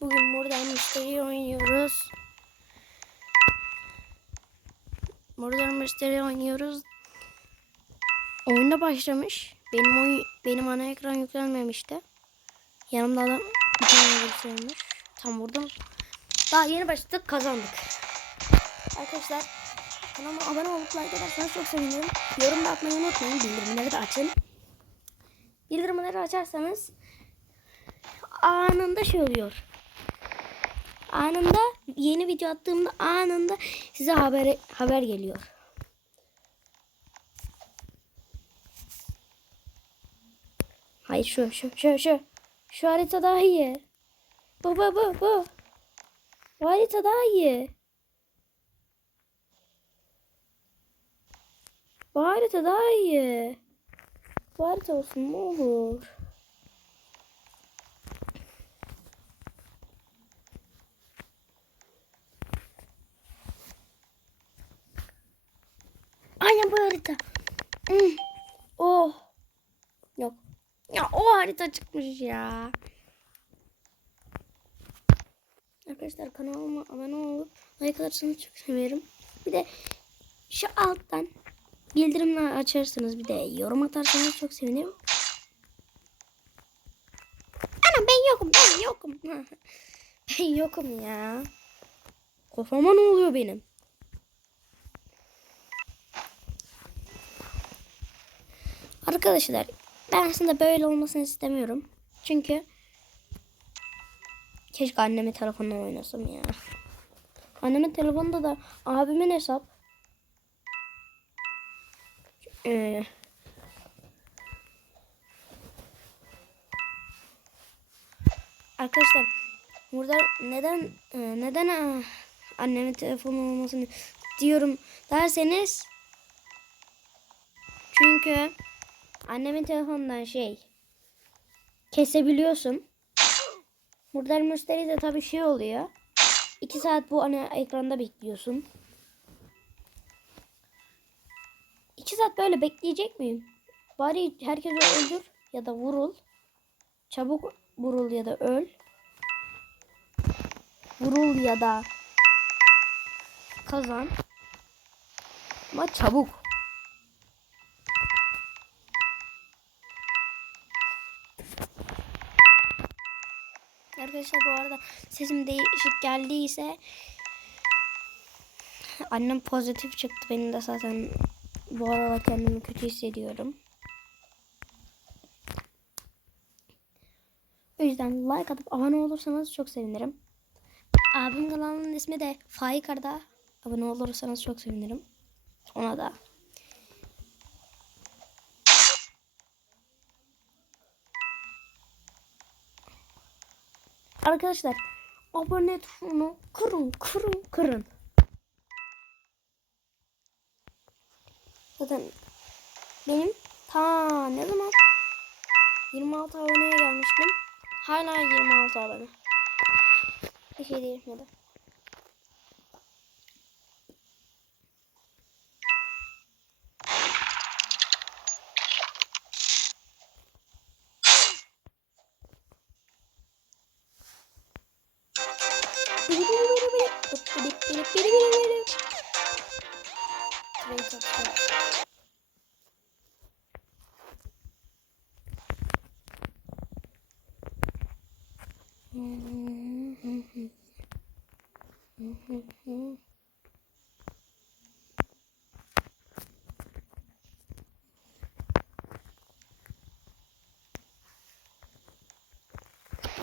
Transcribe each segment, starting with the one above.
Bugün Modern Mystery oynuyoruz. Modern Mystery oynuyoruz. Oyunda başlamış. Benim oy benim ana ekran yüklenmemişti. Yanımda adam bir tane. Tam vurdum. Daha yeni başladık kazandık. Arkadaşlar kanalıma abone olup like ederseniz çok sevinirim. Yorum da atmayı unutmayın. Bildirimleri de açın. Bildirimleri açarsanız anında şey oluyor. Anında yeni video attığımda anında size haber haber geliyor. Hayır şu şu şu şu. Şu harita daha iyi. Bu bu bu bu. Bu harita daha iyi. Bu harita daha iyi. Bu harita olsun ne olur. Aynen bu harita. Hmm. Oh. Yok. Ya o harita çıkmış ya. Arkadaşlar kanalıma abone olup like atarsanız çok severim. Bir de şu alttan bildirimler açarsanız bir de yorum atarsanız çok sevinirim. Ana ben yokum ben yokum. ben yokum ya. Kafama ne oluyor benim? Arkadaşlar ben aslında böyle olmasını istemiyorum. Çünkü keşke annemin telefonundan oynasam ya. Annemin telefonunda da abimin hesap. Ee, arkadaşlar burada neden e, neden e, annemin telefonu olmasını diyorum derseniz çünkü annemin telefonundan şey kesebiliyorsun. Burada müşteri de tabii şey oluyor. 2 saat bu ana ekranda bekliyorsun. 2 saat böyle bekleyecek miyim? Bari herkesi öldür ya da vurul. Çabuk vurul ya da öl. Vurul ya da kazan. Ama çabuk. Arkadaşlar bu arada sesim değişik geldiyse annem pozitif çıktı. Benim de zaten bu aralar kendimi kötü hissediyorum. O yüzden like atıp abone olursanız çok sevinirim. Abim kanalının ismi de Faikar'da. Abone olursanız çok sevinirim. Ona da. Arkadaşlar abone tuşunu kırın kırın kırın. Zaten benim ta ne zaman 26 aboneye gelmiştim. Hala 26 abone. Bir şey değil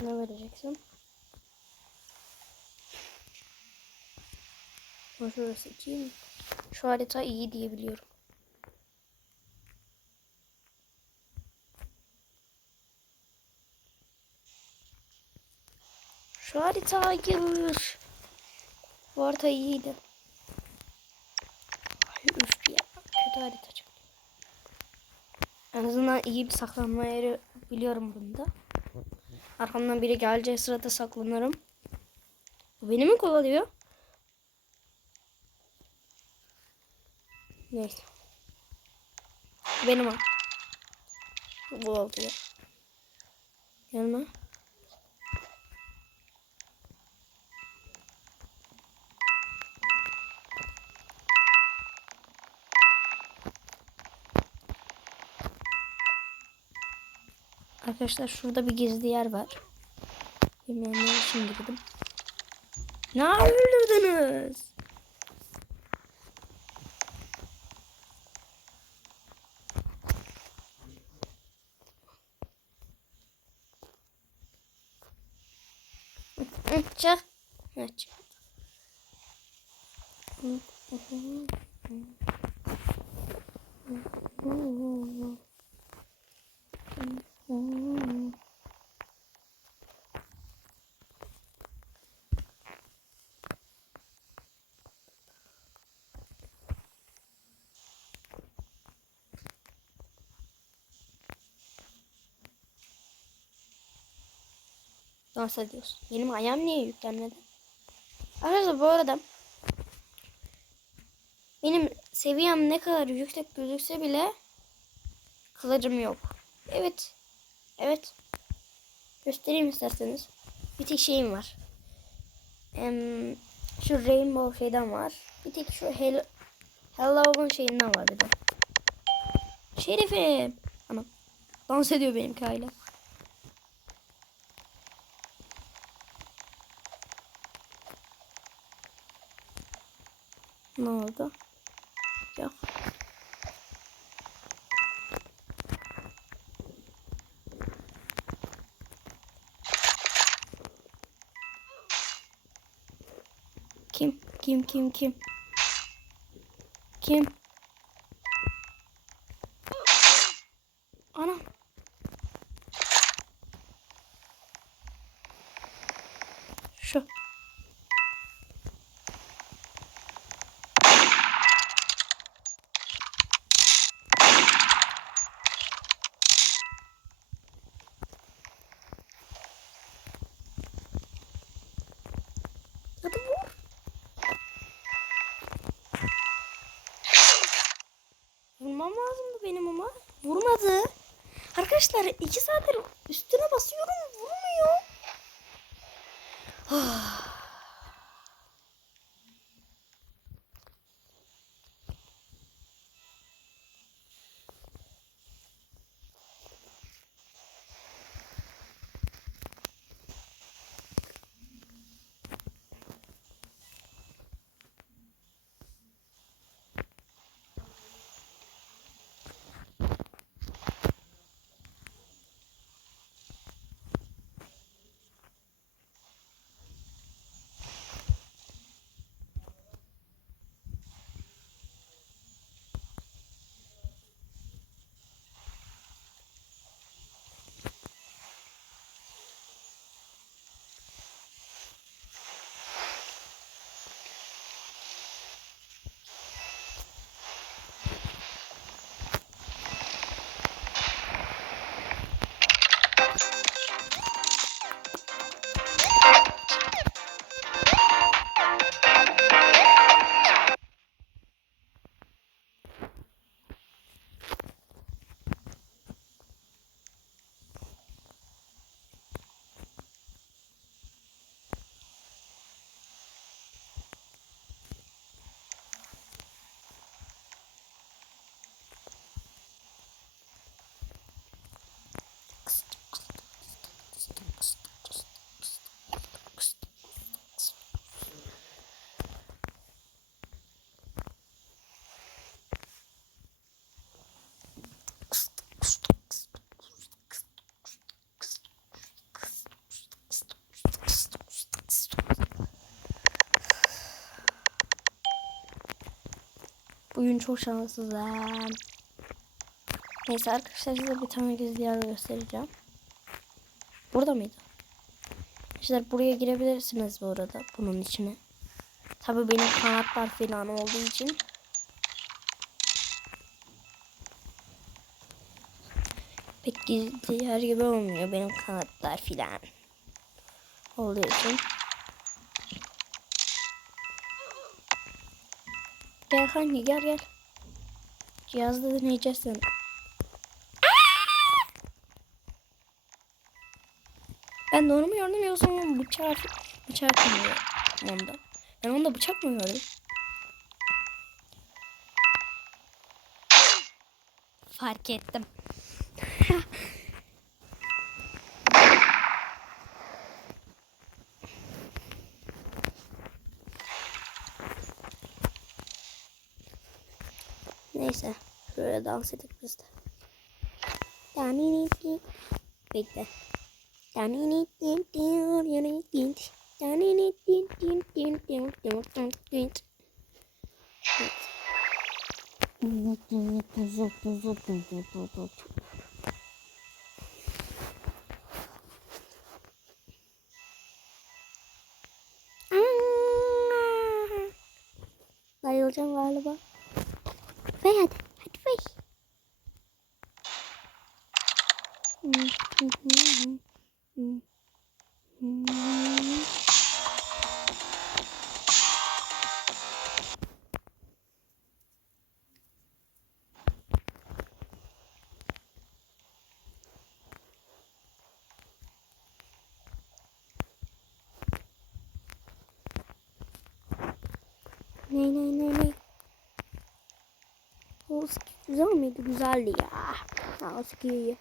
Ne vereceksin? Ama Şurası? Şu harita iyi diyebiliyorum. Şu harita hayır. Bu harita iyiydi. Ay üf ya. Kötü harita çıktı. En azından iyi bir saklanma yeri biliyorum bunda. Arkamdan biri geleceği sırada saklanırım. Bu beni mi kovalıyor? Neyse. Benim o. Bu oldu ya. Arkadaşlar şurada bir gizli yer var. Bilmeyenler için girdim. Ne öldürdünüz? Çık. Ha, çık. Dans ediyoruz. Benim ayağım niye yüklenmedi? Arkadaşlar bu arada benim seviyem ne kadar yüksek gözükse bile kılıcım yok. Evet. Evet. Göstereyim isterseniz. Bir tek şeyim var. Em, şu Rainbow şeyden var. Bir tek şu Hello, Hello'un şeyinden var bir de. Şerifim. Anam. Dans ediyor benimki hala. Ne oldu? Yok. Kim? Kim kim kim? Ana. Şu. Hadi vur. Vurmam lazımdı benim ama. Vurmadı. Arkadaşlar iki saattir üstüne basıyorum Bugün çok şanssızım. Neyse arkadaşlar size bir tane gizli yer göstereceğim. Burada mıydı? Arkadaşlar buraya girebilirsiniz bu arada bunun içine. Tabii benim kanatlar falan olduğu için. Pek yer gibi olmuyor benim kanatlar filan. Olduğu. Gel hangi gel gel. Cihazda deneyeceğiz seni. Ben onu mu gördüm yoksa onun bıçağı, bıçak mı onda? Ben onda bıçak mı gördüm? Fark ettim. Neyse. Şöyle dans edip biz de. Yani Bekle. Yani Evet. Bayılacağım galiba. Ver hadi. Hadi ver. Ne O ski güzel miydi? Güzeldi ya. Ha, o ski iyi.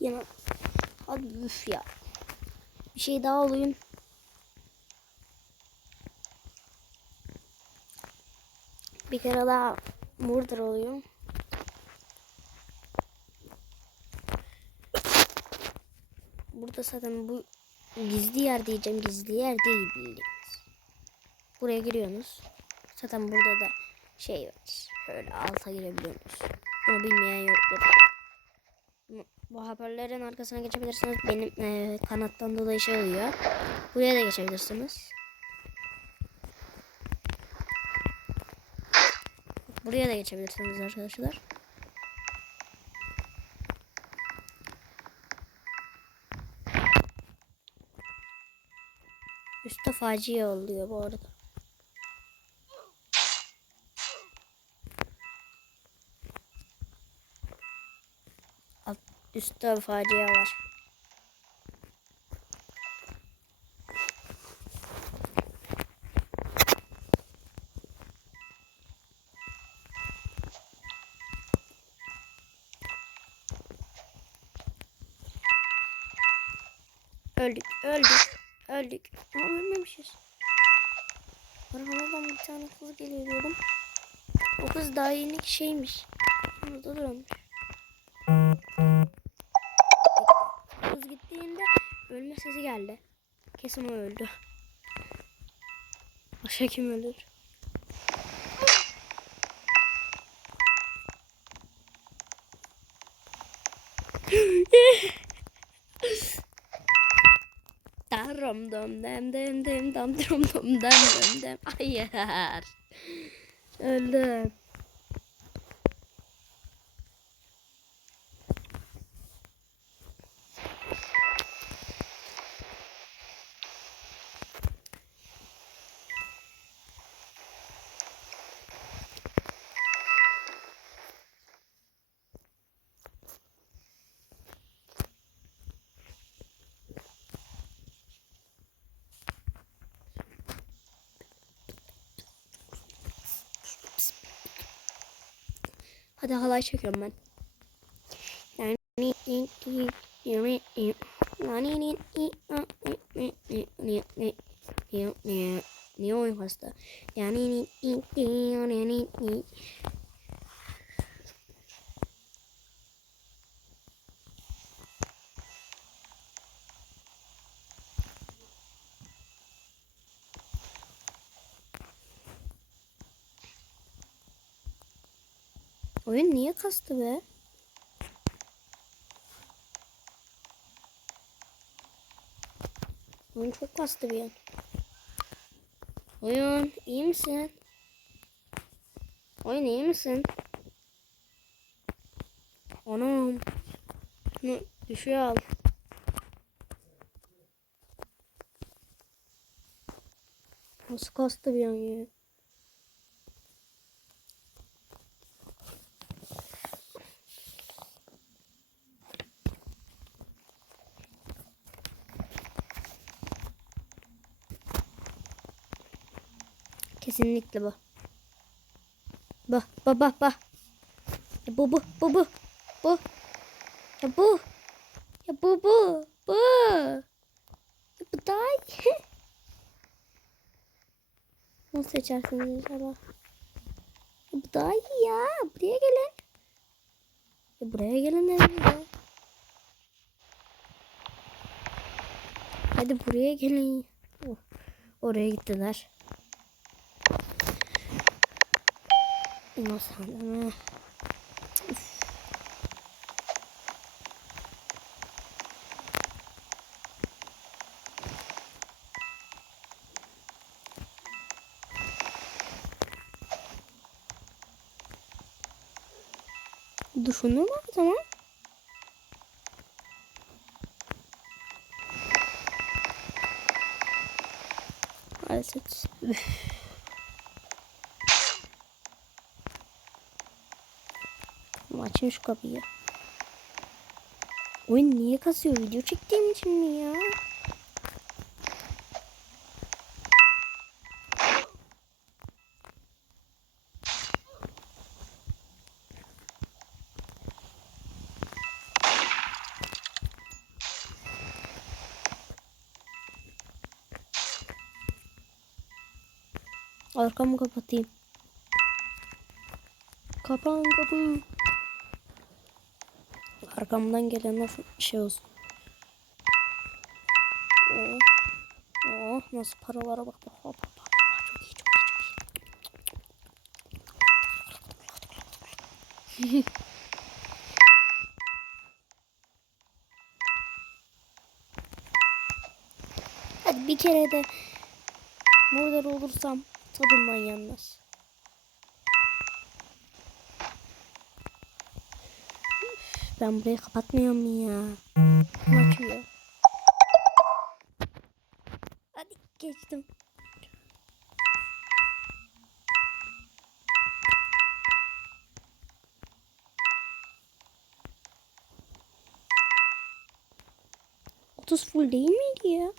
Yine hadi üf ya. Bir şey daha alayım. Bir kere daha murder alayım. Burada zaten bu gizli yer diyeceğim. Gizli yer değil bildiğiniz. Buraya giriyorsunuz. Zaten burada da şey var. Şöyle alta girebiliyorsunuz. Bunu bilmeyen yoktur. Bu hoparlörlerin arkasına geçebilirsiniz. Benim e, kanattan dolayı şey oluyor. Buraya da geçebilirsiniz. Buraya da geçebilirsiniz arkadaşlar. Üstte facia oluyor bu arada. Üstte facia var. Öldük, öldük, öldük. Ama ölmemişiz. Arabadan bir tane kız geliyor diyordum. O kız daha yeni şeymiş. Burada durmuş. Sesi geldi. Kesin o öldü. Başka kim ölür? Darom dom dem dem dem dam dom dom dem dem dem. Hayır. Öldüm. Hadi halay çekiyorum ben. Niye oyun hasta? Yani Oyun niye kastı be? Oyun çok kastı bir an. Oyun iyi misin? Oyun iyi misin? Anam. Şunu düşüyor al. Nasıl kastı bir an ya? Kesinlikle bu. Bu, bu, bu, bu. Ya bu, bu, bu, bu. Bu. Ya bu. Ya bu, bu. Bu. Ya bu daha iyi. Nasıl seçersiniz acaba? Ya bu daha iyi ya. Buraya gelin. Ya buraya gelin evimize. Hadi buraya gelin. Oh, oraya gittiler. Nasıl ama? Düşünür mü o zaman? Açın şu kapıyı. Oyun niye kasıyor? Video çektiğim için mi ya? Arkamı kapatayım. Kapan kapı. Arkamdan gelenler şey olsun. Oh. Oh, nasıl paralara bak. İyi, çok iyi. Hadi bir kere de Mordor olursam tadımdan yenmez. Ben burayı kapatmıyorum ya. Kim açıyor? Hadi geçtim. Otuz full değil miydi ya?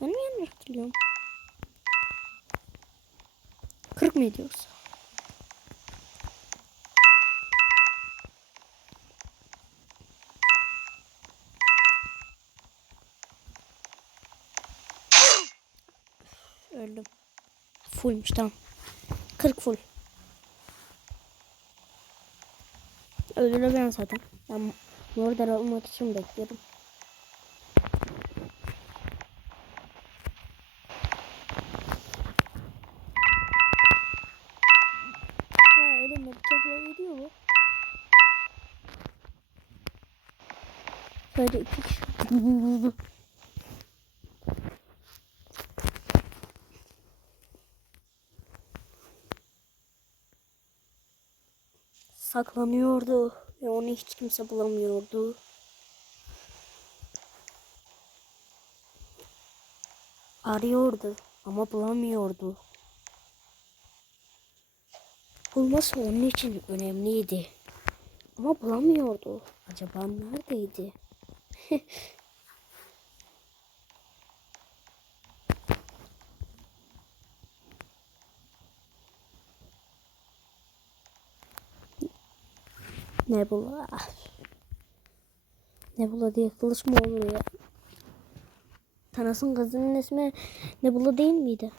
Ben mi yanlış hatırlıyorum? 40 mı ediyoruz? Fullmüş tamam. 40 full. Öldürebilirim zaten. Ben Mordor olmak için bekliyorum. Ha elimde bıçakla gidiyor bu. Sadece iki kişi. Saklanıyordu ve onu hiç kimse bulamıyordu. Arıyordu ama bulamıyordu. Bulması onun için önemliydi. Ama bulamıyordu. Acaba neredeydi? Nebula. Nebula diye kılıç mı olur ya? Thanos'un kızının ismi Nebula değil miydi?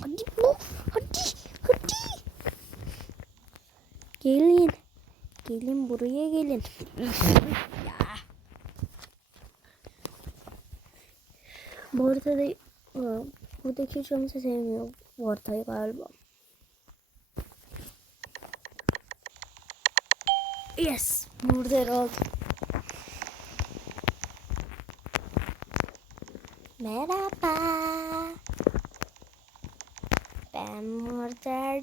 Hadi bu, hadi, hadi. Gelin. Gelin buraya gelin. ya. Bu arada da ıı, buradaki camımızı sevmiyor bu haritayı galiba. Yes. Burada oldu. Merhaba. Ben Mordor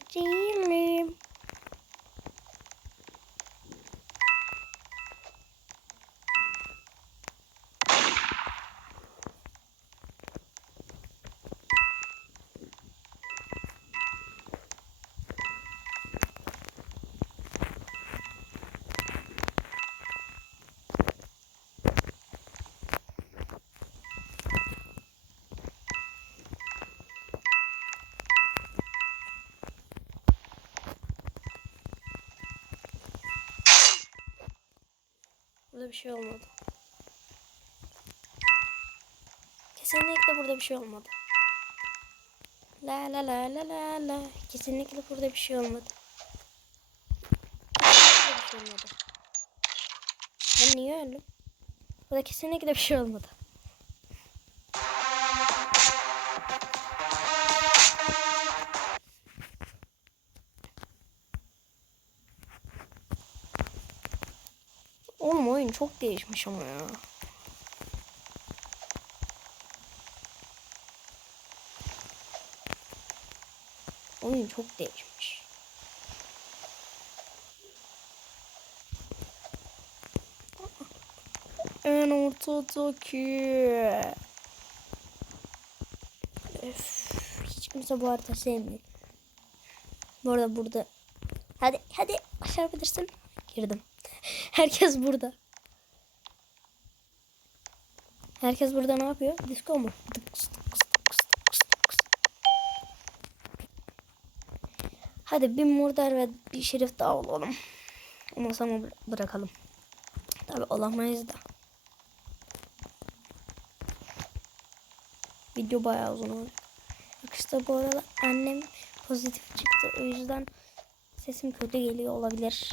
Bir şey olmadı. Kesinlikle burada bir şey olmadı. La la la la la la. Kesinlikle burada bir şey olmadı. Kesinlikle bir şey olmadı. Ben niye öldüm? Burada kesinlikle bir şey olmadı. Çok değişmiş ama ya. Oyun çok değişmiş. En ortadaki. Öf, hiç kimse bu harita sevmiyor. Bu arada burada. Hadi hadi başarabilirsin. Girdim. Herkes burada. Herkes burada ne yapıyor? Disco mu? Hadi bir murdar ve bir şerif daha olalım. Sonra bıra- bırakalım. Tabi olamayız da. Video bayağı uzun oldu. Akışta bu arada annem pozitif çıktı. O yüzden sesim kötü geliyor olabilir.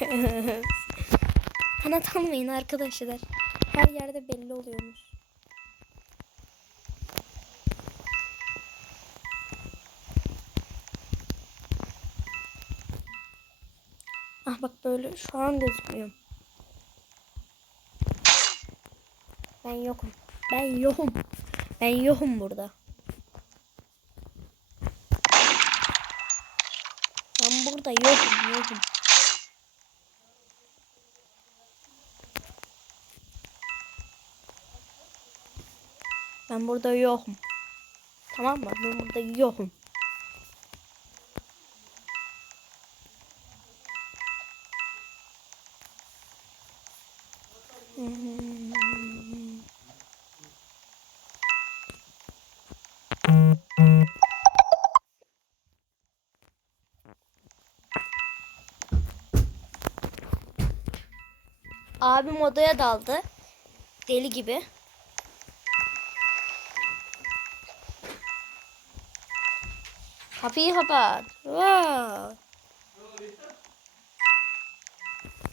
Kanat almayın arkadaşlar. Her yerde belli oluyormuş. Ah bak böyle şu an gözükmüyor. Ben yokum. Ben yokum. Ben yokum burada. Ben burada yokum yokum. Ben burada yokum. Tamam mı? Ben burada yokum. Abim odaya daldı. Deli gibi. Kapıyı kapat. Wow.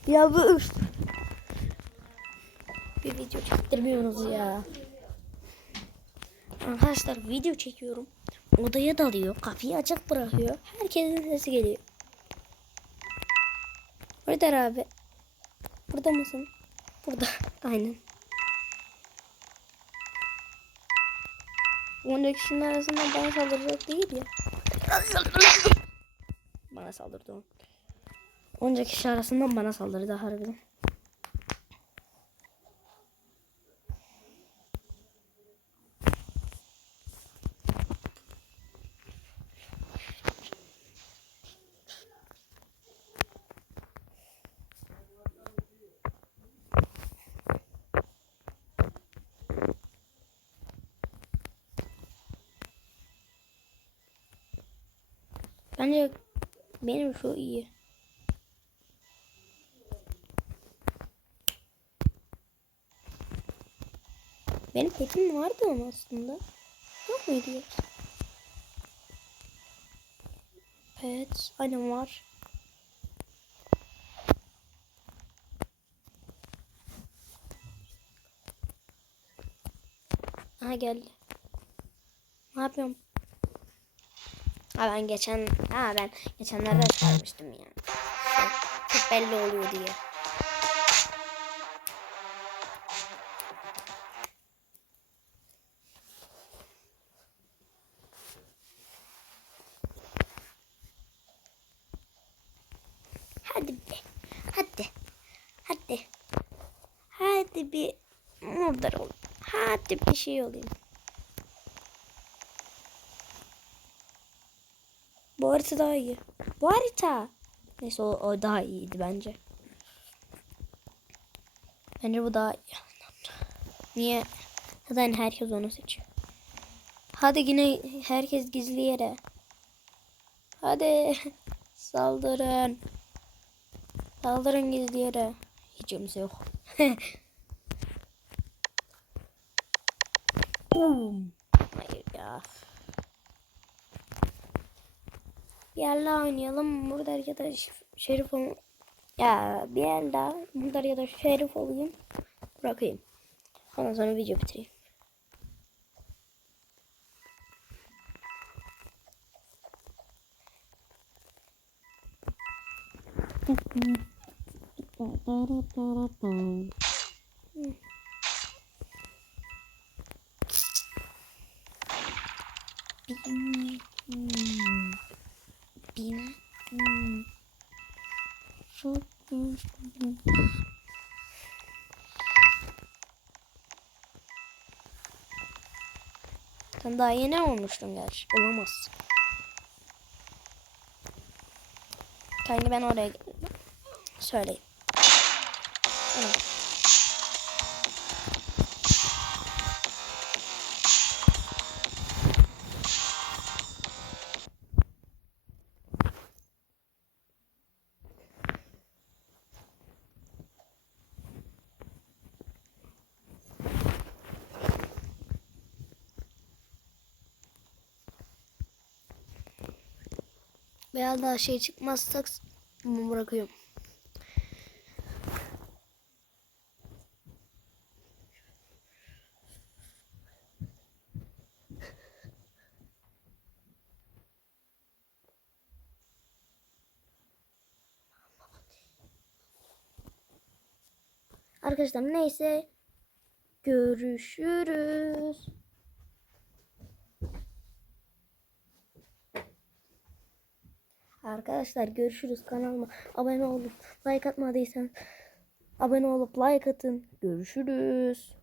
Ya bu üf. Bir video çektirmiyorsunuz ya. Arkadaşlar video çekiyorum. Odaya dalıyor. Kapıyı açık bırakıyor. Herkesin sesi geliyor. Burada abi. Burada mısın? Burada. Aynen. 12 kişinin arasından bana saldıracak değil ya. Bana saldırdı o. Onca kişi arasından bana saldırdı harbiden. Bence benim şu iyi. Benim petim vardı ama aslında. Yok muydu yoksa? Pet. Aynen var. Aha geldi. Ne yapıyorum? Ha ben geçen ha ben geçenlerde çıkarmıştım ya. Çok belli oluyor diye. Hadi be. Hadi. Hadi. Hadi bir murdar ol. Hadi bir şey olayım. Bu harita daha iyi. Bu harita. Neyse o, o daha iyiydi bence. Bence bu daha iyi. Niye? Zaten herkes onu seçiyor. Hadi yine herkes gizli yere. Hadi saldırın. Saldırın gizli yere. Hiç kimse yok. Boom. Hayır ya. Bir yer daha oynayalım. Burada arkadaş şerif ol Ya bir yer daha. Burada arkadaş şerif olayım. Bırakayım. Ondan sonra video bitireyim. Sen daha yeni olmuştun gerçi. Olamaz. Kanka ben oraya. Söyleyeyim. Veya daha şey çıkmazsak bırakıyorum. Arkadaşlar neyse görüşürüz. Arkadaşlar görüşürüz kanalıma abone olup like atmadıysan abone olup like atın. Görüşürüz.